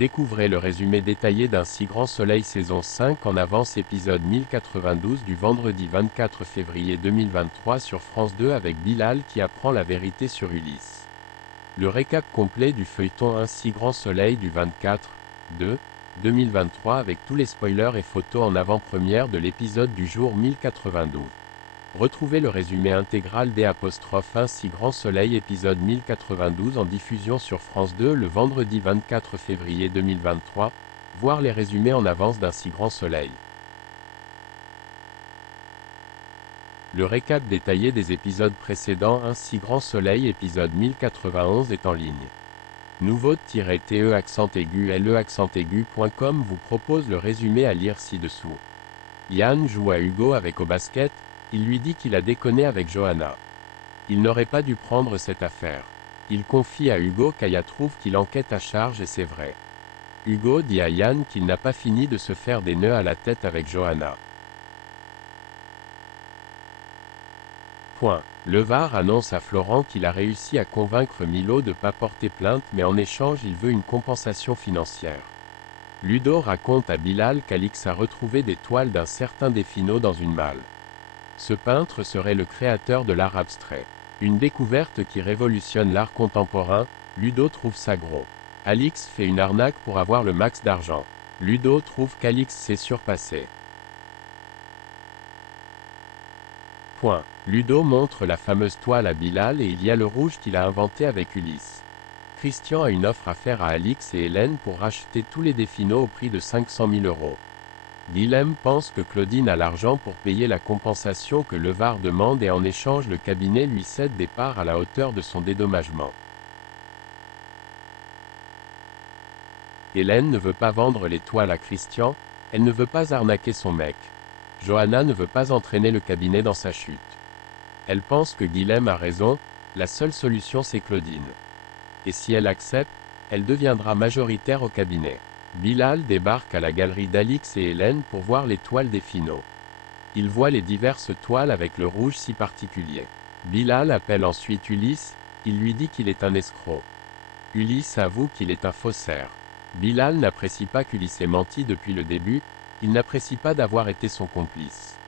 Découvrez le résumé détaillé d'Un si grand soleil saison 5 en avance épisode 1092 du vendredi 24 février 2023 sur France 2 avec Bilal qui apprend la vérité sur Ulysse. Le récap complet du feuilleton Un si grand soleil du 24/2/2023 avec tous les spoilers et photos en avant-première de l'épisode du jour 1092. Retrouvez le résumé intégral d'Un si grand soleil épisode 1092 en diffusion sur France 2 le vendredi 24 février 2023, voir les résumés en avance d'Un si grand soleil. Le récap détaillé des épisodes précédents Un si grand soleil épisode 1091 est en ligne. Nouveau-te-aigu-le-aigu.com vous propose le résumé à lire ci-dessous. Yann joue à Hugo avec au basket, il lui dit qu'il a déconné avec Johanna. Il n'aurait pas dû prendre cette affaire. Il confie à Hugo qu'Aya trouve qu'il enquête à charge et c'est vrai. Hugo dit à Yann qu'il n'a pas fini de se faire des nœuds à la tête avec Johanna. Levar annonce à Florent qu'il a réussi à convaincre Milo de ne pas porter plainte mais en échange il veut une compensation financière. Ludo raconte à Bilal qu'Alix a retrouvé des toiles d'un certain Defino dans une malle. Ce peintre serait le créateur de l'art abstrait. Une découverte qui révolutionne l'art contemporain, Ludo trouve ça gros. Alix fait une arnaque pour avoir le max d'argent. Ludo trouve qu'Alix s'est surpassé. Ludo montre la fameuse toile à Bilal et il y a le rouge qu'il a inventé avec Ulysse. Christian a une offre à faire à Alix et Hélène pour racheter tous les Defino au prix de 500 000 €. Guilhem pense que Claudine a l'argent pour payer la compensation que Levar demande et en échange le cabinet lui cède des parts à la hauteur de son dédommagement. Hélène ne veut pas vendre les toiles à Christian, elle ne veut pas arnaquer son mec. Johanna ne veut pas entraîner le cabinet dans sa chute. Elle pense que Guilhem a raison, la seule solution c'est Claudine. Et si elle accepte, elle deviendra majoritaire au cabinet. Bilal débarque à la galerie d'Alix et Hélène pour voir les toiles Defino. Il voit les diverses toiles avec le rouge si particulier. Bilal appelle ensuite Ulysse, il lui dit qu'il est un escroc. Ulysse avoue qu'il est un faussaire. Bilal n'apprécie pas qu'Ulysse ait menti depuis le début, il n'apprécie pas d'avoir été son complice.